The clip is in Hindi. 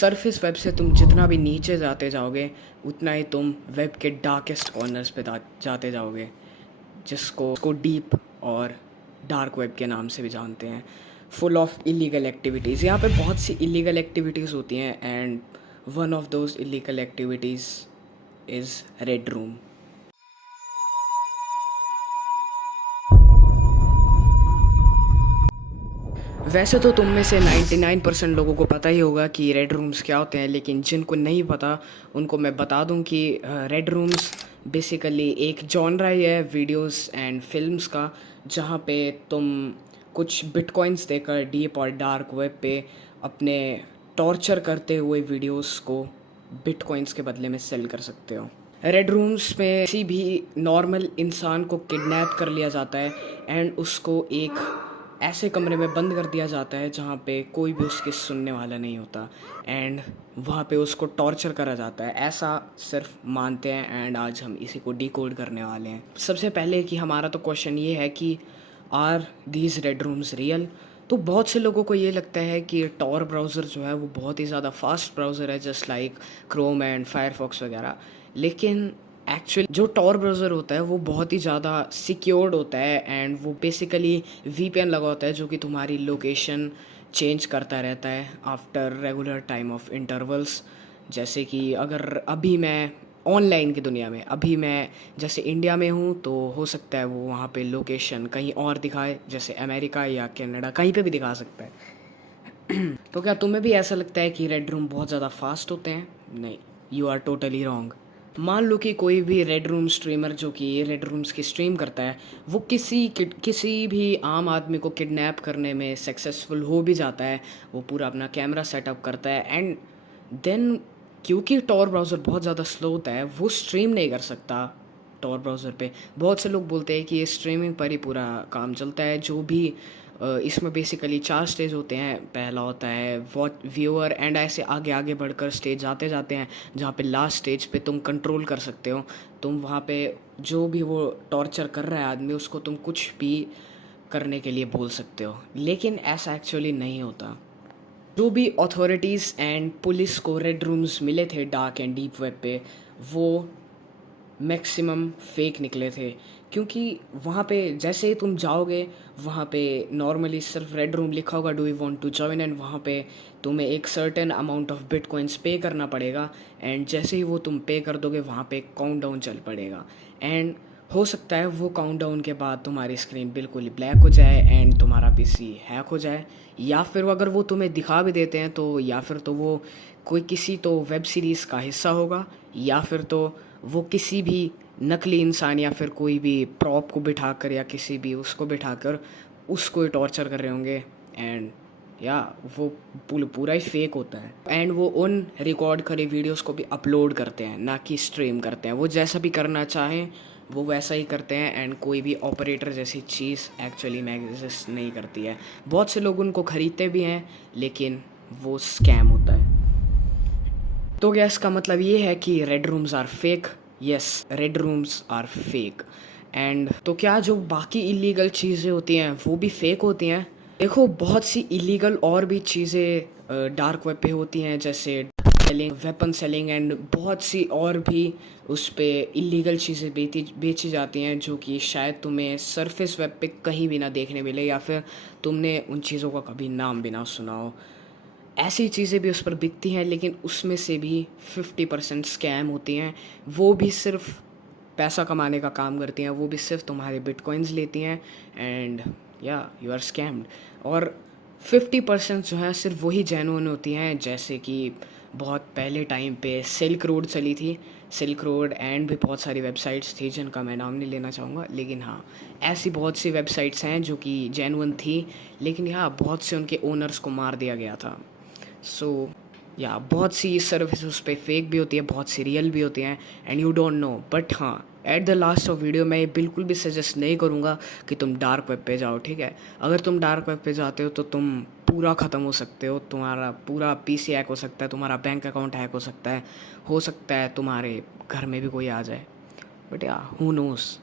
सरफेस वेब से तुम जितना भी नीचे जाते जाओगे उतना ही तुम वेब के डार्केस्ट कॉर्नर्स पे जाते जाओगे, जिसको डीप और डार्क वेब के नाम से भी जानते हैं। फुल ऑफ इलीगल एक्टिविटीज़, यहाँ पे बहुत सी इलीगल एक्टिविटीज़ होती हैं and one of those illegal activities is red room. वैसे तो तुम में से 99% लोगों को पता ही होगा कि रेड रूम्स क्या होते हैं, लेकिन जिनको नहीं पता उनको मैं बता दूं कि रेड रूम्स बेसिकली एक जॉनरा ही है वीडियोस एंड फिल्म्स का, जहां पे तुम कुछ बिटकॉइंस देकर डीप और डार्क वेब पे अपने टॉर्चर करते हुए वीडियोस को बिटकॉइंस के बदले में सेल कर सकते हो। रेड रूम्स में किसी भी नॉर्मल इंसान को किडनैप कर लिया जाता है एंड उसको एक ऐसे कमरे में बंद कर दिया जाता है जहाँ पे कोई भी उसकी सुनने वाला नहीं होता एंड वहाँ पे उसको टॉर्चर करा जाता है, ऐसा सिर्फ मानते हैं। एंड आज हम इसी को डिकोड करने वाले हैं। सबसे पहले कि हमारा तो क्वेश्चन ये है कि are these red rooms real. तो बहुत से लोगों को ये लगता है कि टॉर ब्राउज़र जो है वो बहुत ही ज़्यादा फास्ट ब्राउज़र है, just like Chrome and Firefox वगैरह। लेकिन एक्चुअली जो टॉर ब्राउज़र होता है वो बहुत ही ज़्यादा सिक्योर्ड होता है एंड वो बेसिकली वीपीएन लगा होता है जो कि तुम्हारी लोकेशन चेंज करता रहता है after regular time of intervals. जैसे कि अगर अभी मैं ऑनलाइन की दुनिया में, अभी मैं जैसे इंडिया में हूँ तो हो सकता है वो वहाँ पे लोकेशन कहीं और दिखाए, जैसे अमेरिका या कनाडा कहीं पे भी दिखा सकता है। तो क्या तुम्हें भी ऐसा लगता है कि रेड रूम बहुत ज़्यादा फास्ट होते हैं? नहीं, यू आर टोटली रॉन्ग। मान लो कि कोई भी रेड रूम स्ट्रीमर जो कि रेड रूम्स की स्ट्रीम करता है वो किसी भी आम आदमी को किडनैप करने में सक्सेसफुल हो भी जाता है, वो पूरा अपना कैमरा सेटअप करता है एंड देन क्योंकि टॉर ब्राउज़र बहुत ज़्यादा स्लो होता है वो स्ट्रीम नहीं कर सकता टॉर ब्राउज़र पे। बहुत से लोग बोलते हैं कि ये स्ट्रीमिंग पर ही पूरा काम चलता है। जो भी इसमें बेसिकली 4 स्टेज होते हैं। पहला होता है वॉच व्यूअर एंड ऐसे आगे आगे बढ़कर स्टेज आते जाते हैं जहाँ पे लास्ट स्टेज पे तुम कंट्रोल कर सकते हो। तुम वहाँ पे जो भी वो टॉर्चर कर रहा है आदमी उसको तुम कुछ भी करने के लिए बोल सकते हो, लेकिन ऐसा एक्चुअली नहीं होता। जो भी अथॉरिटीज़ एंड पुलिस को रेड रूम्स मिले थे डार्क एंड डीप वेब पे वो मैक्सिमम फेक निकले थे, क्योंकि वहाँ पे जैसे ही तुम जाओगे वहाँ पे नॉर्मली सिर्फ रेड रूम लिखा होगा, do you want to join, and वहाँ पे तुम्हें एक सर्टेन अमाउंट ऑफ बिटकॉइंस पे करना पड़ेगा एंड जैसे ही वो तुम पे कर दोगे वहाँ पे काउंटडाउन चल पड़ेगा एंड हो सकता है वो काउंटडाउन के बाद तुम्हारी स्क्रीन बिल्कुल ही ब्लैक हो जाए एंड तुम्हारा पीसी हैक हो जाए, या फिर अगर वो तुम्हें दिखा भी देते हैं तो या फिर तो वो कोई किसी तो वेब सीरीज़ का हिस्सा होगा, या फिर तो वो किसी भी नकली इंसान या फिर कोई भी प्रॉप को बिठाकर या किसी भी उसको बिठाकर उसको ही टॉर्चर कर रहे होंगे एंड या वो पूरा ही फेक होता है एंड वो उन रिकॉर्ड करे वीडियोस को भी अपलोड करते हैं, ना कि स्ट्रीम करते हैं। वो जैसा भी करना चाहें वो वैसा ही करते हैं एंड कोई भी ऑपरेटर जैसी चीज़ एक्चुअली में एग्जिस्ट नहीं करती है। बहुत से लोग उनको ख़रीदते भी हैं लेकिन वो स्कैम होता है। तो क्या इसका मतलब ये है कि red rooms are fake? Yes, red rooms are fake. And तो क्या जो बाकी इलीगल चीज़ें होती हैं वो भी फेक होती हैं? देखो, बहुत सी इलीगल और भी चीज़ें डार्क वेब पे होती हैं, जैसे सेलिंग, वेपन सेलिंग एंड बहुत सी और भी उस पे इलीगल चीज़ें बेची जाती हैं जो कि शायद तुम्हें सरफेस वेब पे कहीं भी ना देखने मिले या फिर तुमने उन चीज़ों का कभी नाम भी ना सुना हो। ऐसी चीज़ें भी उस पर बिकती हैं लेकिन उसमें से भी 50% स्कैम होती हैं। वो भी सिर्फ पैसा कमाने का काम करती हैं, वो भी सिर्फ तुम्हारे बिटकॉइंस लेती हैं एंड या यू आर स्कैम्ड। और 50% जो है सिर्फ वही जेन्युइन होती हैं, जैसे कि बहुत पहले टाइम पे सिल्क रोड चली थी, सिल्क रोड एंड भी बहुत सारी वेबसाइट्स थी जिनका मैं नाम नहीं लेना चाहूँगा, लेकिन हाँ ऐसी बहुत सी वेबसाइट्स हैं जो कि जेन्युइन थी, लेकिन यहाँ बहुत से उनके ओनर्स को मार दिया गया था। सो या बहुत सी सर्विस उस पर फेक भी होती है, बहुत सी रियल भी होती हैं and you don't know. But हाँ, at the last of video मैं ये बिल्कुल भी सजेस्ट नहीं करूँगा कि तुम डार्क वेब पे जाओ, ठीक है? अगर तुम डार्क वेब पे जाते हो तो तुम पूरा ख़त्म हो सकते हो, तुम्हारा पूरा पीसी हैक हो सकता है, तुम्हारा बैंक अकाउंट हैक हो सकता है तुम्हारे घर में भी कोई आ जाए, बट या हु नोस।